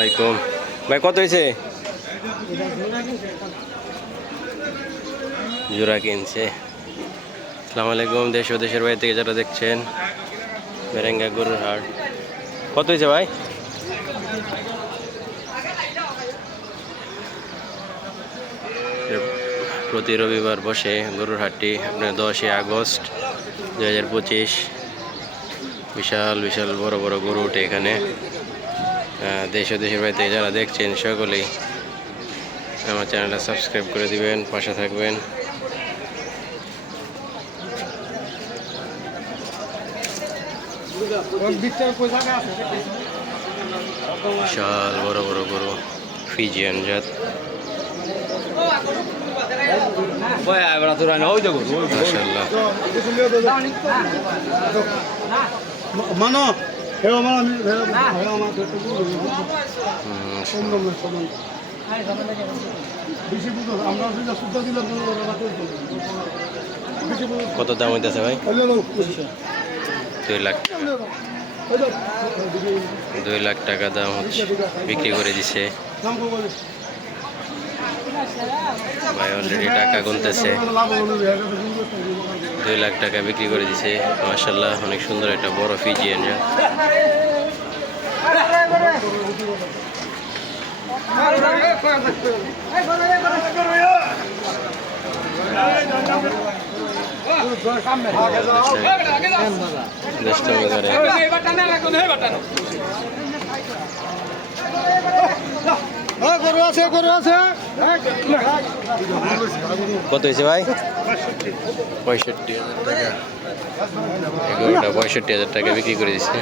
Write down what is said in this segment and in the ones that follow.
আলাইকুম ভাই, কত হয়েছে? জোড়া কিনছে। আসসালামু আলাইকুম দেশ ও দেশের বাইরে থেকে যারা দেখছেন মেরেঙ্গা গরুর হাট। কত হয়েছে ভাই? প্রতি রবিবার বসে গরুর হাটটি আপনার 10 আগস্ট 2025। বিশাল বিশাল বড় বড় গরু উঠে এখানে। দেশ ও দেশের বাইরে থেকে যারা দেখছেন সকলেই আমার চ্যানেলটা সাবস্ক্রাইব করে দিবেন, পাশে থাকবেন। বিশাল বড় বড় গরু, ফিজিয়ান জাত। মাশাআল্লাহ। কত দাম হইতেছে ভাই? 2 লাখ টাকা দাম হচ্ছে, বিক্রি করে দিছে ভাই। অলরেডি টাকা গুনতেছে। 2 লাখ টাকা বিক্রি করে দিছে। মাশাআল্লাহ, অনেক সুন্দর একটা বড় ফিজিয়ান জাত। কত হয়েছে ভাই? 65,000 টাকা। 65,000 টাকা বিক্রি করে দিচ্ছে।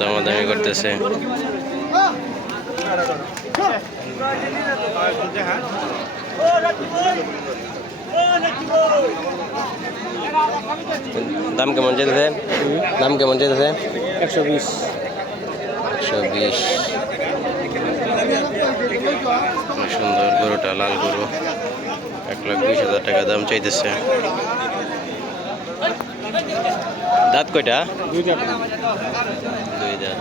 দামাদামি করতেছে। দাম কেমন চাইতেছেন? দাম কেমন চাইতেছেন? 120। 120। সুন্দর গরুটা, লাল গরু। 1,20,000 টাকা দাম চাইতেছে। দাঁত কয়টা? 2 দাঁত। 2 দাঁত।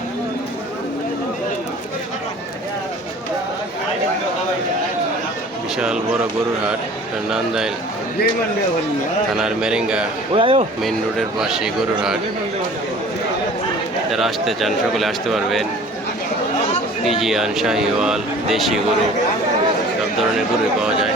বিশাল বড় গরুর হাট, নান্দাইল থানার মেরেঙ্গা মেইন রোডের পাশে গরুর হাট। যারা আসতে চান সকলে আসতে পারবেন। ফিজিয়ান, শাহিওয়াল, দেশি গরু, সব ধরনের গরুই পাওয়া যায়।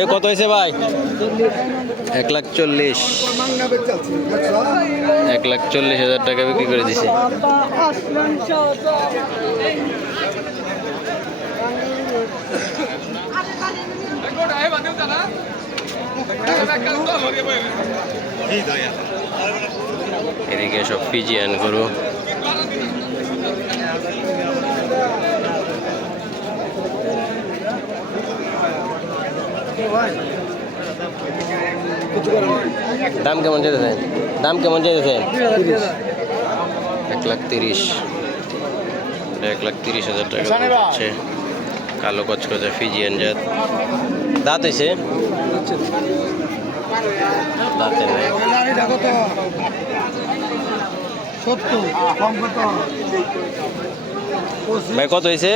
এ কত হয়েছে ভাই? 1,40,000। 1,40,000 টাকা বিক্রি করে দিছে। এদিকে সব ফিজিয়ান গরু। দাম কেমন চাইতেছেন? দাম কেমন চাইতেছেন? 1,30,000। 1,30,000 টাকা হচ্ছে। কালো কচকচে ফিজিয়ান জাত। দাঁত হয়েছে? দাঁতে নাই। ভাই কত হয়েছে?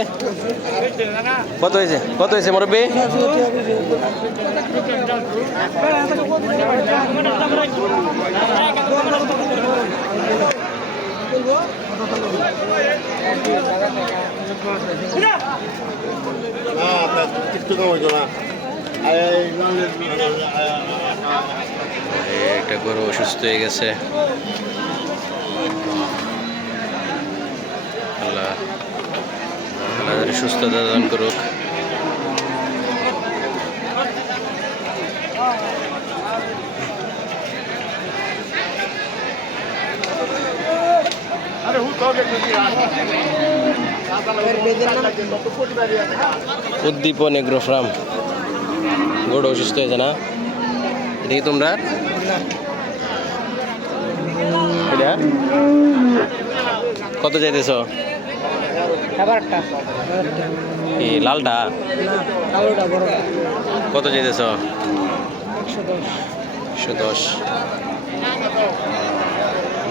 কত হয়েছে? কত হয়েছে মুরব্বী? একটা গরু অসুস্থ হয়ে গেছে। আল্লাহ সুস্থতা দান করুক। উদ্দীপন এগ্রো ফার্ম। গরু অসুস্থ হয়েছে না? এটা কি তোমরা? এটা কত চাইতেছ? কি লালটা? কত চাইতেছ? 110।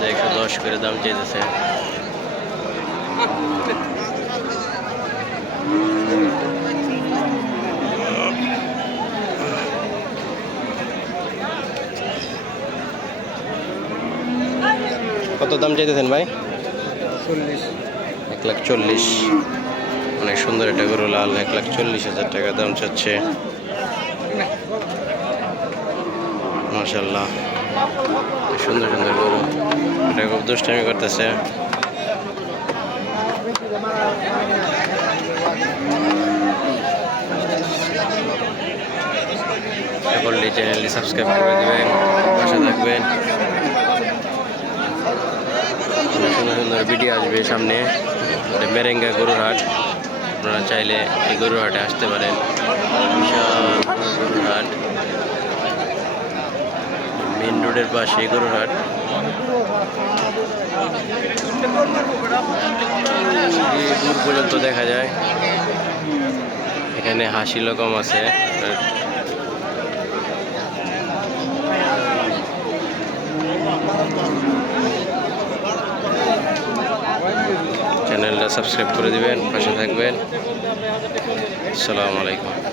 110 করে দাম চাইতেছে। কত দাম চাইতেছেন ভাই? 1,40,000। অনেক সুন্দর এটা গরু, লাল। 1,40,000 টাকা দাম চাচ্ছে। মাশাআল্লাহ, সুন্দর সুন্দর গরু। এটা খুব দুষ্টামি করতেছে। সকলটি চ্যানেলটি সাবস্ক্রাইব করে দেবেন, পাশে থাকবেন। সুন্দর সুন্দর ভিডিও আসবে সামনে। মেরেঙ্গা গরুর হাট, আপনারা চাইলে এই গরুর হাটে আসতে পারেন। বিশাল গরুর হাট, মেন রোডের পাশে গরুর হাট। দূর পর্যন্ত দেখা যায়। এখানে হাসিলও কম আছে। চ্যানেলটা সাবস্ক্রাইব করে দিবেন, পাশে থাকবেন। আসসালামু আলাইকুম।